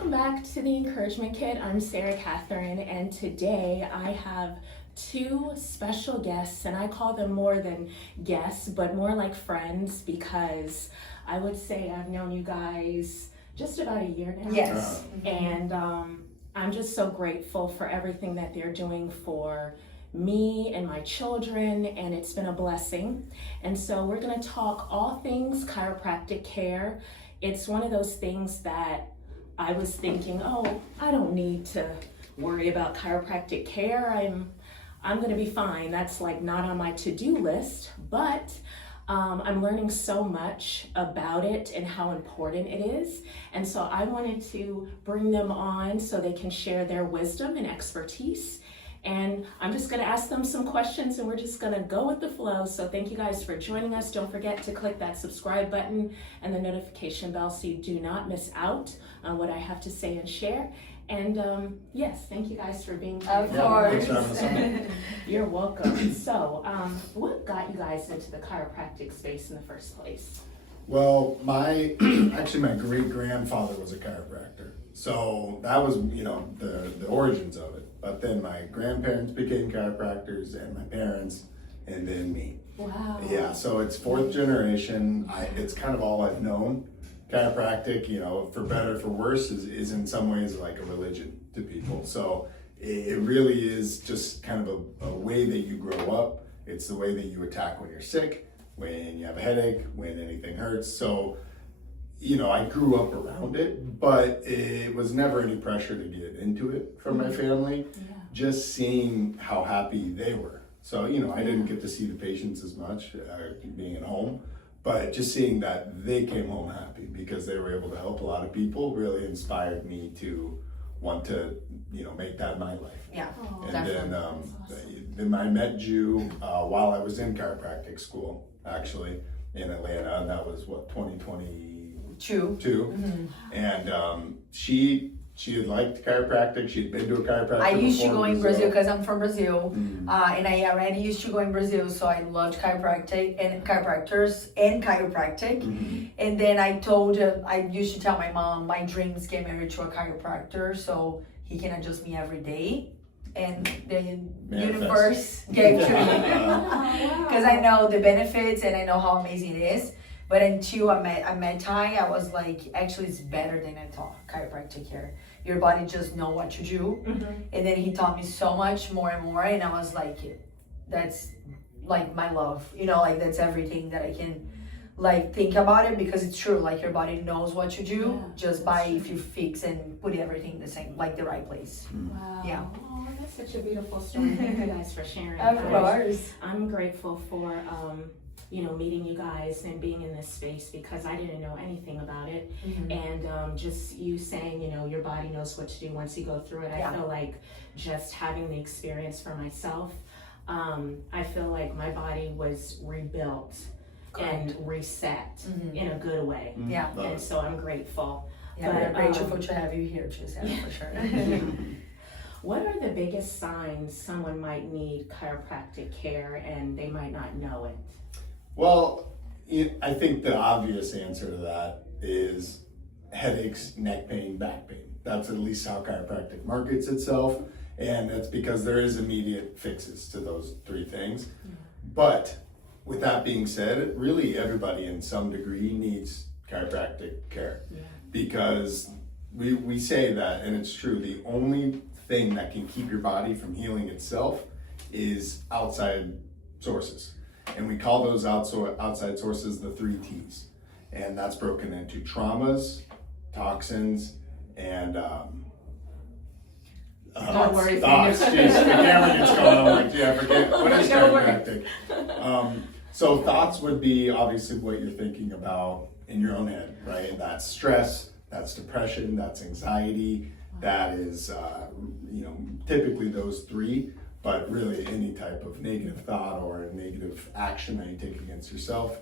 Welcome back to the Encouragement Kit. I'm Sarah Catherine, and today I have two special guests, and I call them more than guests, but more like friends, because I would say I've known you guys just about a year now. Yes. And I'm just so grateful for everything that they're doing for me and my children, and it's been a blessing. And so we're going to talk all things chiropractic care. It's one of those things that I was thinking, oh, I don't need to worry about chiropractic care. I'm going to be fine. That's like not on my to-do list, but I'm learning so much about it and how important it is. And so I wanted to bring them on so they can share their wisdom and expertise. And I'm just going to ask them some questions, and we're just going to go with the flow. So thank you guys for joining us. Don't forget to click that subscribe button and the notification bell so you do not miss out on what I have to say and share. And yes, thank you guys for being here. Of course. You're welcome. So what got you guys into the chiropractic space in the first place? Well, my great-grandfather was a chiropractor. So that was, the origins of it. But then my grandparents became chiropractors, and my parents, and then me. Wow. Yeah, so it's fourth generation. It's kind of all I've known. Chiropractic, for better, for worse, is in some ways like a religion to people. So it really is just kind of a way that you grow up. It's the way that you attack when you're sick, when you have a headache, when anything hurts. So, I grew up around it, but it was never any pressure to get into it from my family. Yeah. Just seeing how happy they were. So, I didn't get to see the patients as much being at home, but just seeing that they came home happy because they were able to help a lot of people really inspired me to want to, make that my life. Yeah. Oh, And definitely. then I met Ju while I was in chiropractic school, actually, in Atlanta, and that was 2022. Mm-hmm. And she had liked chiropractic. She'd been to a chiropractor. I used to before go in Brazil because I'm from Brazil, and I already used to go in Brazil, so I loved chiropractic and chiropractors and chiropractic. And then I used to tell my mom my dream is get married to a chiropractor so he can adjust me every day. And the universe gave to me because I know the benefits and I know how amazing it is. But until I met Ty, I was like, actually, it's better than I thought. Chiropractic care, your body just know what to do. And then he taught me so much more and more, and I was like, that's like my love. That's everything that I can think about it, because it's true. Like, your body knows what to do just by if you fix and put everything the same, the right place. Wow. Yeah. Oh, that's such a beautiful story. Thank you guys for sharing. Of guys. course. I'm grateful for meeting you guys and being in this space, because I didn't know anything about it. And just you saying, your body knows what to do once you go through it. I feel like just having the experience for myself, I feel like my body was rebuilt and reset in a good way. Yeah. And so I'm grateful. Yeah, But, we're grateful to have you here, too, Sarah, for sure. What are the biggest signs someone might need chiropractic care and they might not know it? Well, I think the obvious answer to that is headaches, neck pain, back pain. That's at least how chiropractic markets itself, and that's because there is immediate fixes to those three things. But with that being said, really everybody in some degree needs chiropractic care, because we say that, and it's true, the only thing that can keep your body from healing itself is outside sources. And we call those outside sources the 3 T's. And that's broken into traumas, toxins, and Don't worry. thoughts. Jeez, the camera gets going. I'm like, forget what is chiropractic. So thoughts would be obviously what you're thinking about in your own head, right? And that's stress, that's depression, that's anxiety, that is, typically those 3. But really any type of negative thought or a negative action that you take against yourself.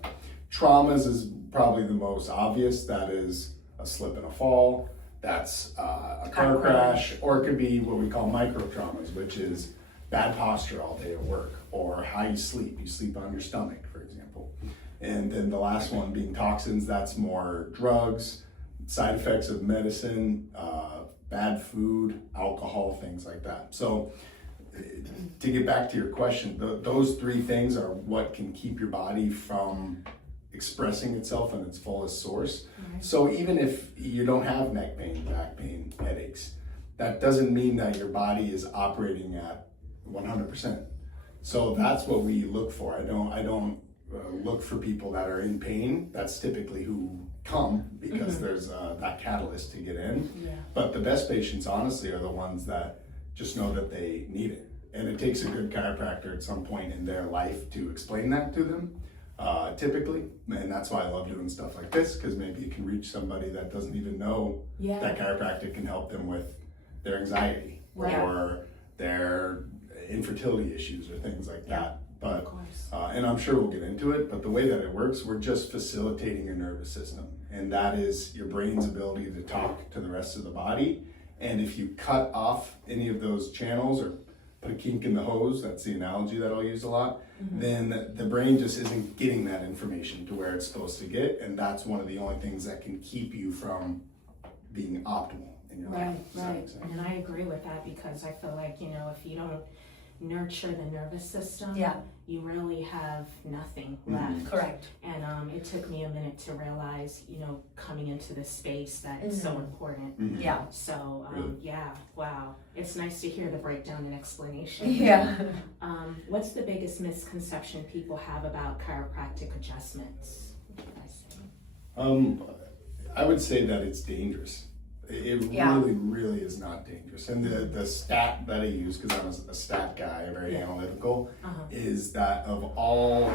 Traumas is probably the most obvious. That is a slip and a fall. That's a car crash, or it could be what we call micro traumas, which is bad posture all day at work, or how you sleep. You sleep on your stomach, for example. And then the last one being toxins. That's more drugs, side effects of medicine, bad food, alcohol, things like that. So to get back to your question, those three things are what can keep your body from expressing itself in its fullest source. Right. So even if you don't have neck pain, back pain, headaches, that doesn't mean that your body is operating at 100%. So that's what we look for. I don't look for people that are in pain. That's typically who come because there's that catalyst to get in. Yeah. But the best patients, honestly, are the ones that just know that they need it. And it takes a good chiropractor at some point in their life to explain that to them, typically. And that's why I love doing stuff like this, because maybe you can reach somebody that doesn't even know Yeah. that chiropractic can help them with their anxiety Right. or their infertility issues or things like that. Of But course. and I'm sure we'll get into it, but the way that it works, we're just facilitating your nervous system. And that is your brain's ability to talk to the rest of the body. And if you cut off any of those channels or put a kink in the hose, that's the analogy that I'll use a lot, then the brain just isn't getting that information to where it's supposed to get. And that's one of the only things that can keep you from being optimal in your life. Right, Does that make right. sense? And I agree with that because I feel like, if you don't nurture the nervous system, Yeah. you really have nothing Mhm. left. Correct. And it took me a minute to realize, coming into this space that it's so important. Mhm. Yeah. So, Really? yeah, wow. It's nice to hear the breakdown and explanation. Yeah. What's the biggest misconception people have about chiropractic adjustments? What should I say? I would say that it's dangerous. It Yeah. really is not dangerous. And the stat that I use, because I'm a stat guy, very analytical, Uh-huh. is that of all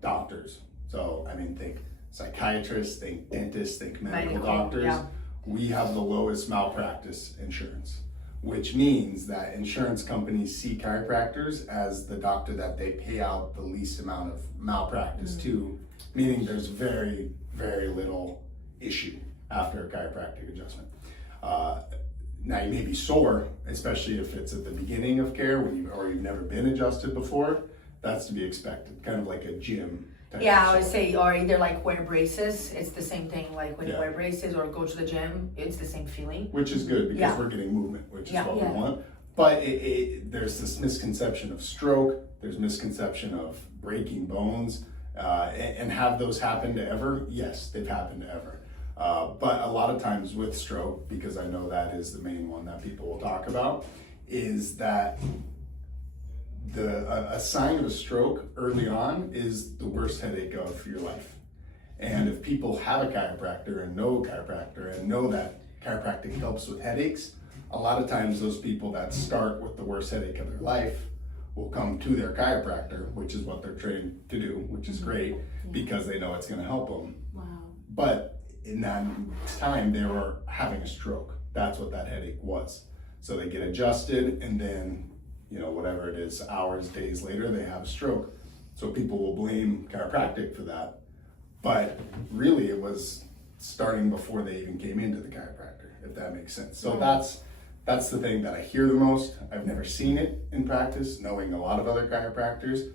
doctors, so I mean, think psychiatrists, think dentists, think medical doctors, yeah. we have the lowest malpractice insurance, which means that insurance companies see chiropractors as the doctor that they pay out the least amount of malpractice to, meaning there's very, very little issue after a chiropractic adjustment. Now you may be sore, especially if it's at the beginning of care or you've never been adjusted before. That's to be expected, kind of like a gym type Yeah, of I would sore. say, or either like wear braces. It's the same thing. Like when you Yeah. wear braces or go to the gym, it's the same feeling. Which is good because Yeah. we're getting movement, which is Yeah. what Yeah. we want. But there's this misconception of stroke, there's misconception of breaking bones, and have those happened ever? Yes, they've happened ever. But a lot of times with stroke, because I know that is the main one that people will talk about, is that a sign of a stroke early on is the worst headache of your life. And if people have a chiropractor and know that chiropractic helps with headaches, a lot of times those people that start with the worst headache of their life will come to their chiropractor, which is what they're trained to do, which is great because they know it's going to help them. Wow. But in that time, they were having a stroke. That's what that headache was. So they get adjusted, and then, whatever it is, hours, days later, they have a stroke. So people will blame chiropractic for that. But really, it was starting before they even came into the chiropractor, if that makes sense. So that's the thing that I hear the most. I've never seen it in practice, knowing a lot of other chiropractors.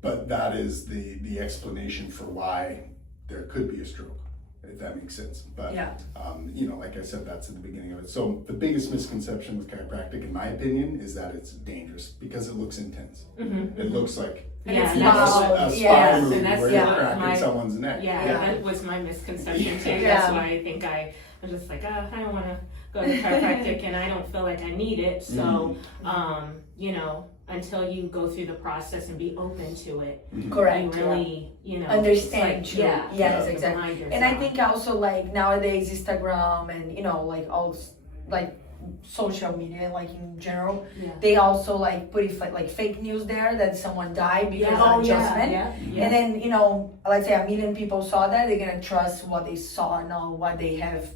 But that is the explanation for why there could be a stroke, if that makes sense. But, Yeah. like I said, that's at the beginning of it. So the biggest misconception with chiropractic, in my opinion, is that it's dangerous because it looks intense. It looks like Yeah, it's that's loud. a what- spy movie and that's where you're what cracking my- someone's neck. Yeah, Yeah. that was my misconception too. Yeah. That's why I think I'm just like, I don't want to go to chiropractic and I don't feel like I need it. So, until you go through the process and be open to it, Correct. you really, Understand. it's True. like, Yes, you exactly. blind And I yourself. think also like nowadays Instagram and like all like social media like in general, Yeah. they also like put it like fake news there that someone died because Yeah. of adjustment. Yeah. And then let's say 1 million people saw that, they're gonna trust what they saw, not what they have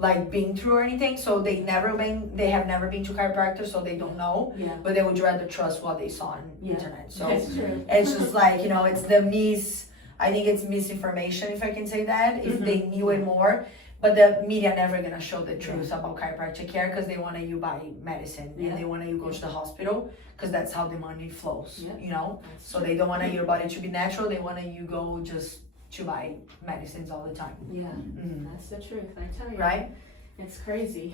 like been through or anything. So they have never been to chiropractor, so they don't know. Yeah. But they would rather trust what they saw on Yeah. internet. So That's true. it's just like, it's I think it's misinformation, if I can say that, if they knew it more. But the media never gonna show the truth about chiropractic care because they want you buy medicine Yeah. and they want you go to the hospital because that's how the money flows, Yeah. That's So they don't want your body to be natural. They want you go just to buy medicines all the time, Yeah, Mm. that's the truth. I tell you. right? It's crazy.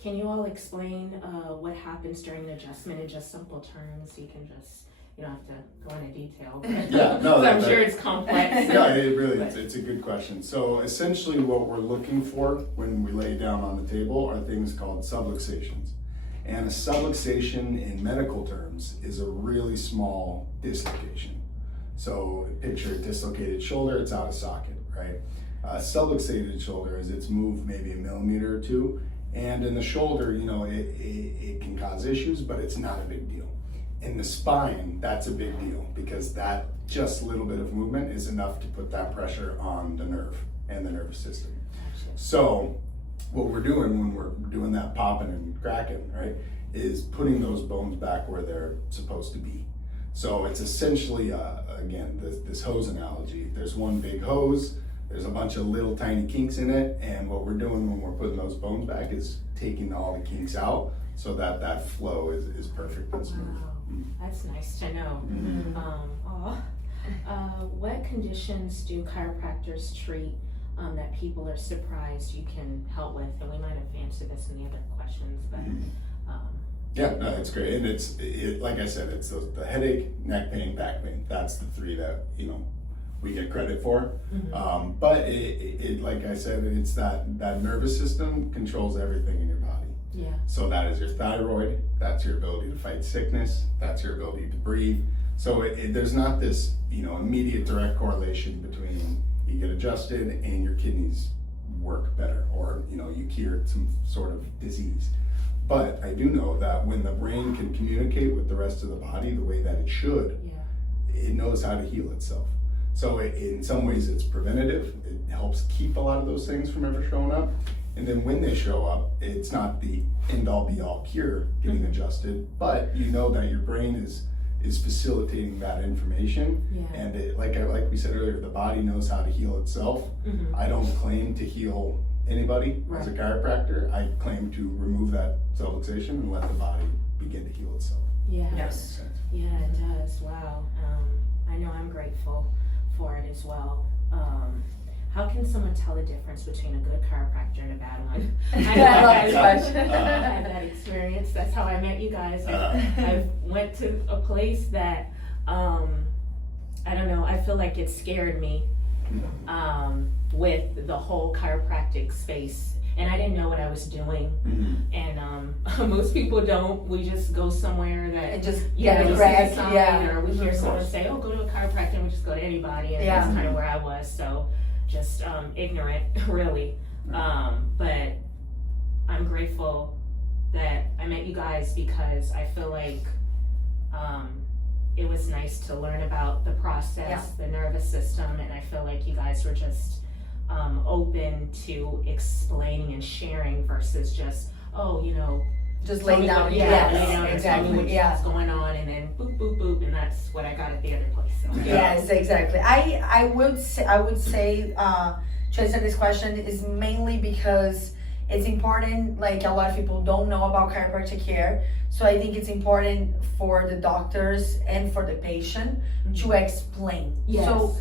Can you all explain what happens during an adjustment in just simple terms? You can just, you don't have to go into detail. But Yeah, no, I'm sure it's complex. No, it really it's a good question. So essentially what we're looking for when we lay down on the table are things called subluxations. And a subluxation in medical terms is a really small dislocation. So picture a dislocated shoulder, it's out of socket, right? A subluxated shoulder is it's moved maybe a millimeter or two. And in the shoulder, you know, it can cause issues, but it's not a big deal. In the spine, that's a big deal because that just little bit of movement is enough to put that pressure on the nerve and the nervous system. So what we're doing when we're doing that popping and cracking, right, is putting those bones back where they're supposed to be. So it's essentially, again, this hose analogy. There's one big hose, there's a bunch of little tiny kinks in it, and what we're doing when we're putting those bones back is taking all the kinks out so that that flow is perfect and smooth. Wow, that's nice to know. What conditions do chiropractors treat that people are surprised you can help with? And we might have answered this in the other questions, but yeah, no, it's great, and it's like I said, it's the headache, neck pain, back pain. That's the three that we get credit for. But it like I said, it's that nervous system controls everything in your body. Yeah. So that is your thyroid. That's your ability to fight sickness. That's your ability to breathe. So there's not this immediate direct correlation between you get adjusted and your kidneys work better, or you cured some sort of disease. But I do know that when the brain can communicate with the rest of the body the way that it should, it knows how to heal itself. So in some ways it's preventative. It helps keep a lot of those things from ever showing up. And then when they show up, it's not the end-all be-all cure getting adjusted, but you know that your brain is facilitating that information. Yeah. And it, like we said earlier, the body knows how to heal itself. I don't claim to heal anybody as a chiropractor. I claim to remove that subluxation and let the body begin to heal itself. Yeah. Yes. Yeah, it does. Wow. I know I'm grateful for it as well. How can someone tell the difference between a good chiropractor and a bad one? I had that experience. That's how I met you guys. I went to a place that, I don't know, I feel like it scared me with the whole chiropractic space. And I didn't know what I was doing. And most people don't. We just go somewhere that And just we get a see crack, sign, or we hear someone say, "Oh, go to a chiropractor," and we just go to anybody, and that's kind of where I was. So just ignorant, really. But I'm grateful that I met you guys because I feel like it was nice to learn about the process, the nervous system, and I feel like you guys were just open to explaining and sharing versus just, just lay down. lay down and tell me Exactly. what's going on, and then boop, boop, boop, and that's what I got at the other place. So. Yes, exactly. I would say to answer this question is mainly because it's important. Like a lot of people don't know about chiropractic care, so I think it's important for the doctors and for the patient to explain. So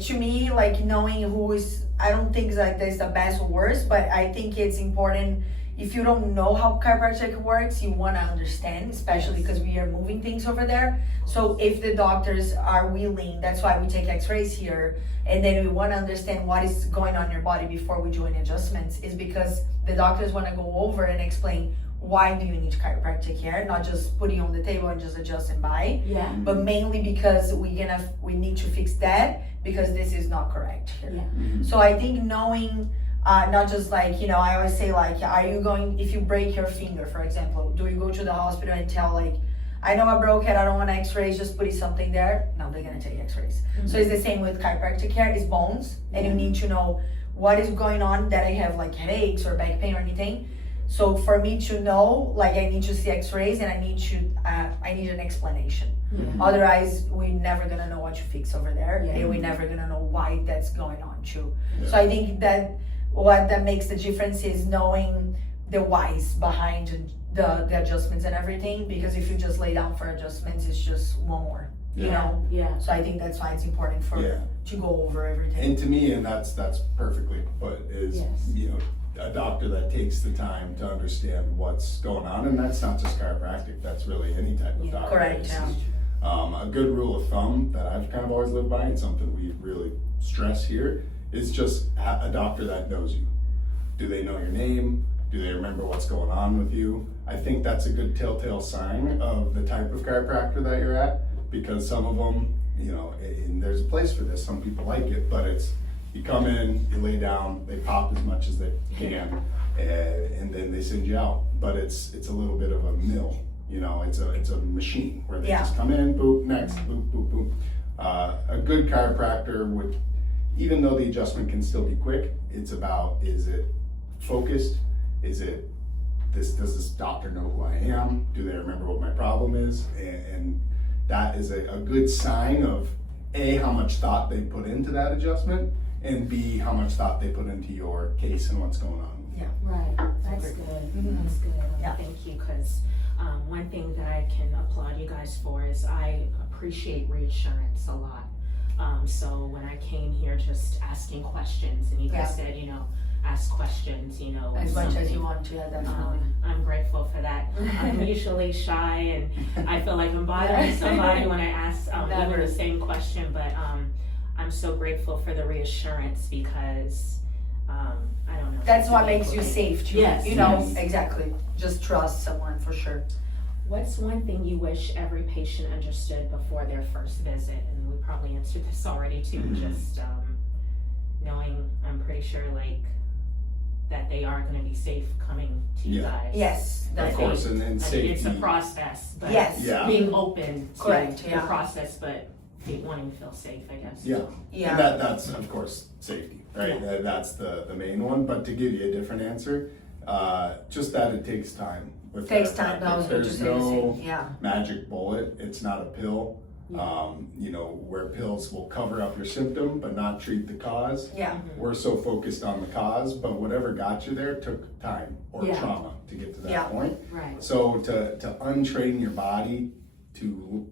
to me, like knowing who is, I don't think like there's the best or worst, but I think it's important. If you don't know how chiropractic works, you want to understand, especially because we are moving things over there. So if the doctors are willing, that's why we take x-rays here, and then we want to understand what is going on in your body before we do any adjustments, is because the doctors want to go over and explain why do you need chiropractic care, not just put you on the table and just adjust and buy, but mainly because we need to fix that because this is not correct here. So I think knowing, not just like, I always say like, are you going, if you break your finger, for example, do you go to the hospital and tell like, I know I broke it, I don't want x-rays, just put something there? No, they're gonna take x-rays. So it's the same with chiropractic care, it's bones, and you need to know what is going on, that I have like headaches or back pain or anything. So for me to know, like I need to see x-rays and I need an explanation. Otherwise, we're never gonna know what to fix over there, and we're never gonna know why that's going on too. So I think that what that makes the difference is knowing the whys behind the adjustments and everything, because if you just lay down for adjustments, it's just one more, you know? So I think that's why it's important to go over everything. And to me, and that's perfectly put, is a doctor that takes the time to understand what's going on, and that's not just chiropractic, that's really any type of doctor. Correct, yeah. A good rule of thumb that I've kind of always lived by, and something we really stress here, is just a doctor that knows you. Do they know your name? Do they remember what's going on with you? I think that's a good telltale sign of the type of chiropractor that you're at, because some of them, you know, and there's a place for this, some people like it, but it's, you come in, you lay down, they pop as much as they can, and then they send you out. But it's a little bit of a mill, you know, it's a machine where they just come in, boop, next, boop, boop, boop. A good chiropractor would, even though the adjustment can still be quick, it's about, is it focused? Is it, does this doctor know who I am? Do they remember what my problem is? And that is a good sign of A, how much thought they put into that adjustment, and B, how much thought they put into your case and what's going on. Yeah. Right, that's good, that's good. Yeah. Thank you, because one thing that I can applaud you guys for is I appreciate reassurance a lot. So when I came here just asking questions, and you guys said, you know, ask questions, you know. As much as you want to, yeah, definitely. I'm grateful for that. I'm usually shy, and I feel like I'm bothering somebody when I ask even the same question, but I'm so grateful for the reassurance, because I don't know. That's what makes you safe too. Yes, you know, yes. Exactly. Just trust someone for sure. What's one thing you wish every patient understood before their first visit? And we probably answered this already too, just knowing, I'm pretty sure, like, that they are going to be safe coming to you guys. Yes, of course, and safety. It's a process, but yes. being open to Correct, the process, but wanting to feel safe, I guess. And that's of course safety, right? That's the main one. But to give you a different answer, just that it takes time. Takes time. That was what you There's said. no magic bullet. It's not a pill. You know, where pills will cover up your symptom but not treat the cause. We're so focused on the cause, but whatever got you there took time or trauma to get to that point. Right. So to untrain your body to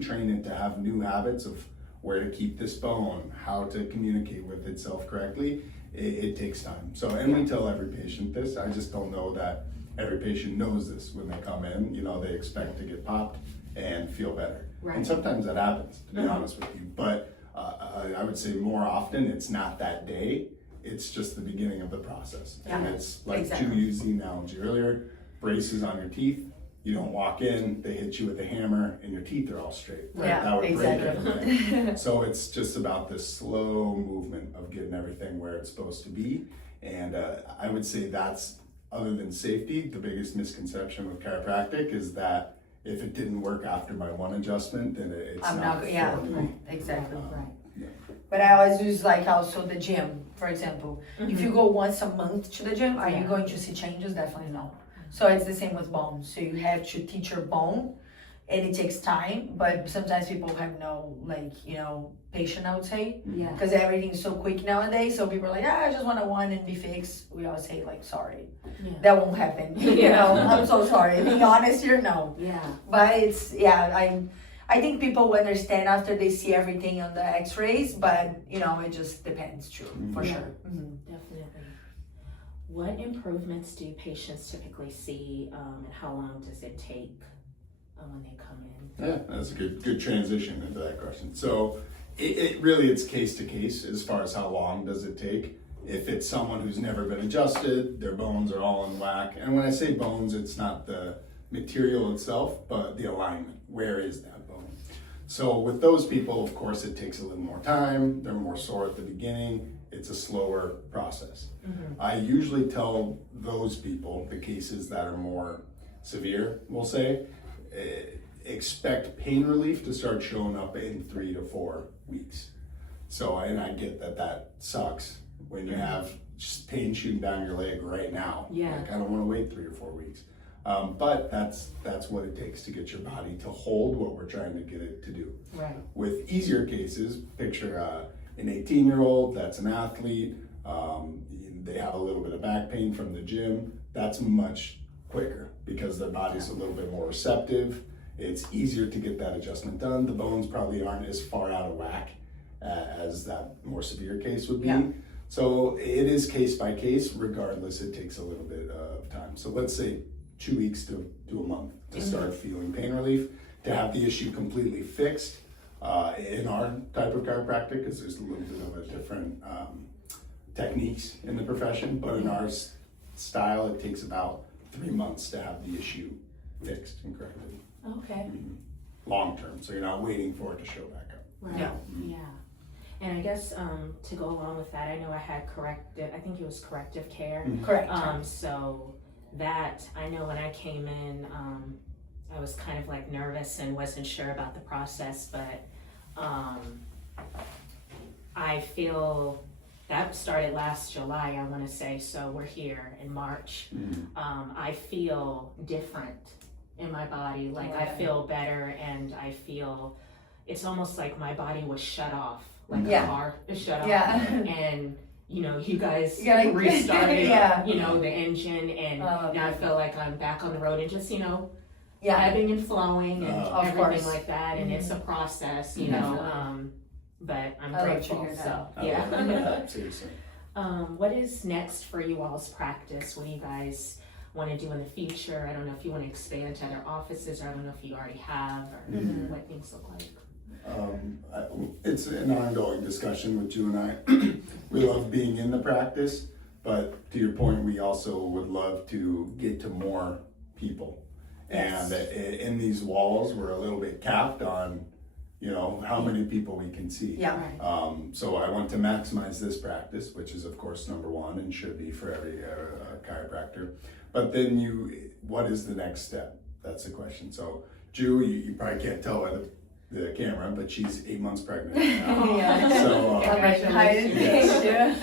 train it to have new habits of where to keep this bone, how to communicate with itself correctly, it takes time. So, and we tell every patient this. I just don't know that every patient knows this when they come in. You know, they expect to get popped and feel better. Right. And sometimes that happens, to be honest with you. But I would say more often it's not that day. It's just the beginning of the process. And it's like Julie used the analogy earlier, braces on your teeth. You don't walk in, they hit you with a hammer, and your teeth are all straight. Right? That would break everything. So it's just about this slow movement of getting everything where it's supposed to be. And I would say that's, other than safety, the biggest misconception with chiropractic is that if it didn't work after my one adjustment, then it's not for me. Exactly. Right. But I always use like also the gym, for example. If you go once a month to the gym, are you going to see changes? Definitely no. So it's the same with bone. So you have to teach your bone, and it takes time, but sometimes people have no, like, you know, patience, I would say. Because everything's so quick nowadays. So people are like, I just want to one and be fixed. We always say, like, sorry. That won't happen. You know, I'm so sorry. Being honest here, no. But it's, I think people will understand after they see everything on the x-rays, but, you know, it just depends too, for sure. Definitely. What improvements do patients typically see, and how long does it take when they come in? Yeah, that's a good transition into that question. So it really, it's case to case as far as how long does it take. If it's someone who's never been adjusted, their bones are all in whack. And when I say bones, it's not the material itself, but the alignment. Where is that bone? So with those people, of course, it takes a little more time. They're more sore at the beginning. It's a slower process. I usually tell those people, the cases that are more severe, we'll say, expect pain relief to start showing up in 3 to 4 weeks. So, and I get that sucks when you have just pain shooting down your leg right now. Like, I don't want to wait 3 or 4 weeks. But that's what it takes to get your body to hold what we're trying to get it to do. Right. With easier cases, picture an 18-year-old that's an athlete, they have a little bit of back pain from the gym. That's much quicker because their body's a little bit more receptive. It's easier to get that adjustment done. The bones probably aren't as far out of whack as that more severe case would be. So it is case by case. Regardless, it takes a little bit of time. So let's say 2 weeks to a month to start feeling pain relief, to have the issue completely fixed. In our type of chiropractic, because there's a little bit of a different techniques in the profession, but in our style, it takes about 3 months to have the issue fixed and corrected. Okay. Long term, so you're not waiting for it to show back up. Right. Yeah. Yeah. And I guess to go along with that, I know I had I think it was corrective care. Correct. So that, I know when I came in, I was kind of like nervous and wasn't sure about the process, but I feel that started last July, I want to say, so we're here in March. I feel different in my body, like I feel better, and I feel, it's almost like my body was shut off, like a car is shut off, and you know, you guys restarted, you know, the engine, and now I feel like I'm back on the road and just, you know, ebbing and flowing and everything like that, and it's a process, you know, but I'm grateful, so, Seriously. what is next for you all's practice? What do you guys want to do in the future? I don't know if you want to expand to other offices, or I don't know if you already have, or what things look like. It's an ongoing discussion with you and I. We love being in the practice, but to your point, we also would love to get to more people. And in these walls, we're a little bit capped on, you know, how many people we can see. So I want to maximize this practice, which is of course number one and should be for every chiropractor. But then what is the next step? That's the question. So Ju, you probably can't tell by the camera, but she's 8 months pregnant now.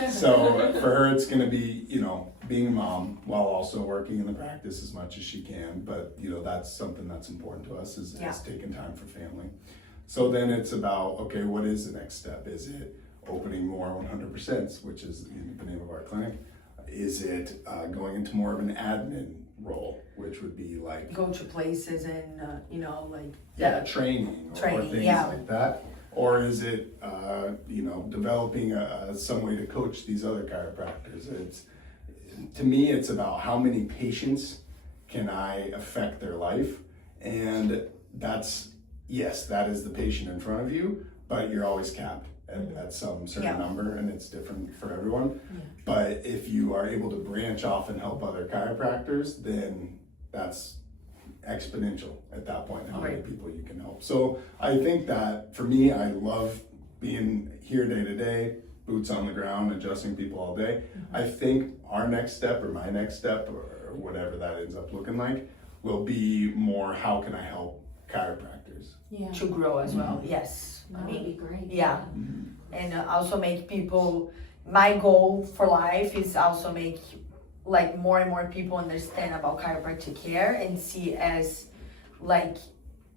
So for her, it's going to be, you know, being a mom while also working in the practice as much as she can. But, you know, that's something that's important to us is taking time for family. So then it's about, okay, what is the next step? Is it opening more 100%, which is the name of our clinic? Is it going into more of an admin role, which would be like go to places and you know, like training or things like that? Or is it you know, developing some way to coach these other chiropractors? It's, to me, it's about how many patients can I affect their life, and that's, yes, that is the patient in front of you, but you're always capped at some certain number, and it's different for everyone. But if you are able to branch off and help other chiropractors, then that's exponential at that point, how many people you can help. So I think that for me, I love being here day to day, boots on the ground, adjusting people all day. I think our next step, or my next step, or whatever that ends up looking like, will be more, how can I help chiropractors to grow as well. Yes, that would be great. And also make people, my goal for life is also make like more and more people understand about chiropractic care and see as like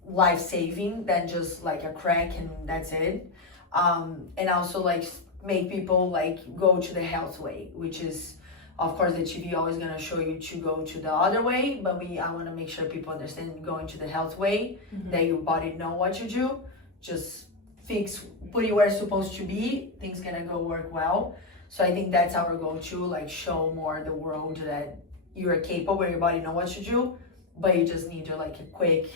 life-saving than just like a crack and that's it. And also like make people like go to the health way, which is, of course, the TV always gonna show you to go to the other way, but I want to make sure people understand going to the health way, that your body know what to do, just put you where it's supposed to be, things gonna go work well. So I think that's our goal too, like show more the world that you are capable, your body know what to do, but you just need to like a quick,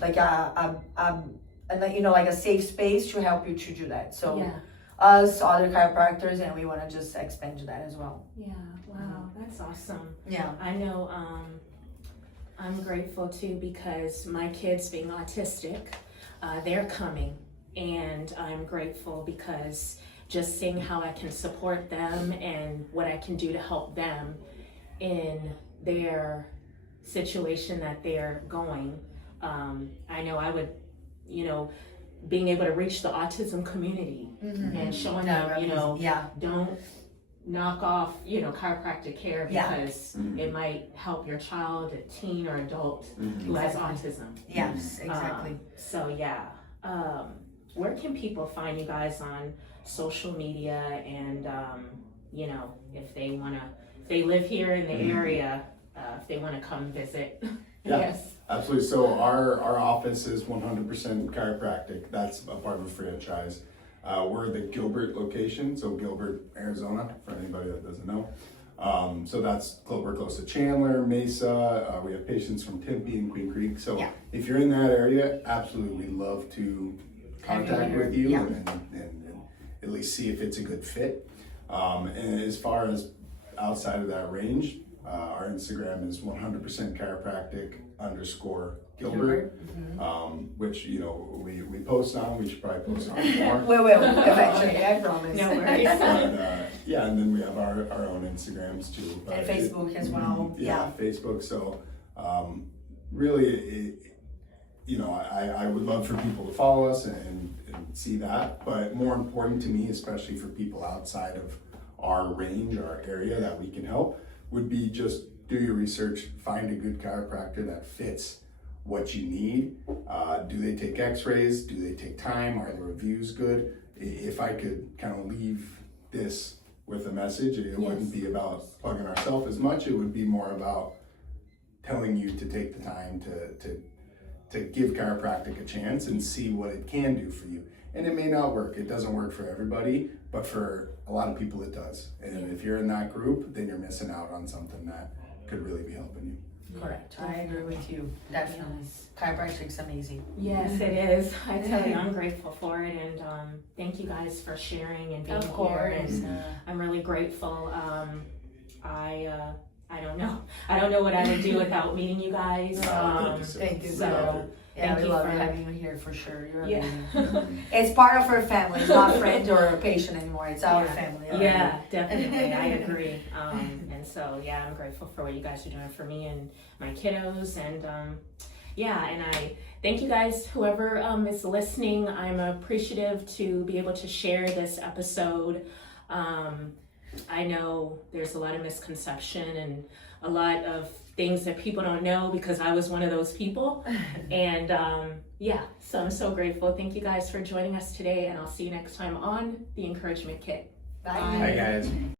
like you know, like a safe space to help you to do that. So us, other chiropractors, and we want to just expand to that as well. Wow, that's awesome. I know I'm grateful too, because my kids being autistic, they're coming, and I'm grateful because just seeing how I can support them and what I can do to help them in their situation that they're going. I know I would, you know, being able to reach the autism community and showing them, you know, don't knock off, you know, chiropractic care because it might help your child, a teen or adult who has autism. Yes, exactly. Where can people find you guys on social media, and you know, if they live here in the area, if they want to come visit? Yes. Absolutely. So our office is 100% chiropractic. That's a part of a franchise. We're the Gilbert location, so Gilbert, Arizona, for anybody that doesn't know. So we're close to Chandler, Mesa. We have patients from Tempe and Queen Creek. So Yeah. if you're in that area, absolutely love to contact with you Yeah. and at least see if it's a good fit. And as far as outside of that range, our Instagram is 100% chiropractic _ Gilbert, which, you know, we post on. We should probably post on more. We will eventually, I promise. No worries. Yeah, and then we have our own Instagrams too. And Facebook as well. Yeah, Facebook. So really, you know, I would love for people to follow us and see that. But more important to me, especially for people outside of our range, our area that we can help, would be just do your research, find a good chiropractor that fits what you need. Do they take x-rays? Do they take time? Are the reviews good? If I could kind of leave this with a message, it wouldn't be about plugging ourselves as much. It would be more about telling you to take the time to give chiropractic a chance and see what it can do for you. And it may not work. It doesn't work for everybody, but for a lot of people it does. And if you're in that group, then you're missing out on something that could really be helping you. Correct. I agree with you. Definitely. Chiropractic's amazing. Yes, it is. I tell you, I'm grateful for it, and thank you guys for sharing and being Of here. course. And I'm really grateful. I don't know. I don't know what I would do without meeting you guys. Thank you. So Yeah, thank we you love for having you here for sure. You're Yeah. amazing. It's part of our family. It's not friend or a patient anymore. It's our family. Yeah, definitely. I agree. And so, yeah, I'm grateful for what you guys are doing for me and my kiddos. And and I thank you guys, whoever is listening. I'm appreciative to be able to share this episode. I know there's a lot of misconception and a lot of things that people don't know because I was one of those people. And so I'm so grateful. Thank you guys for joining us today, and I'll see you next time on The Encouragement Kit. Bye. Hi guys.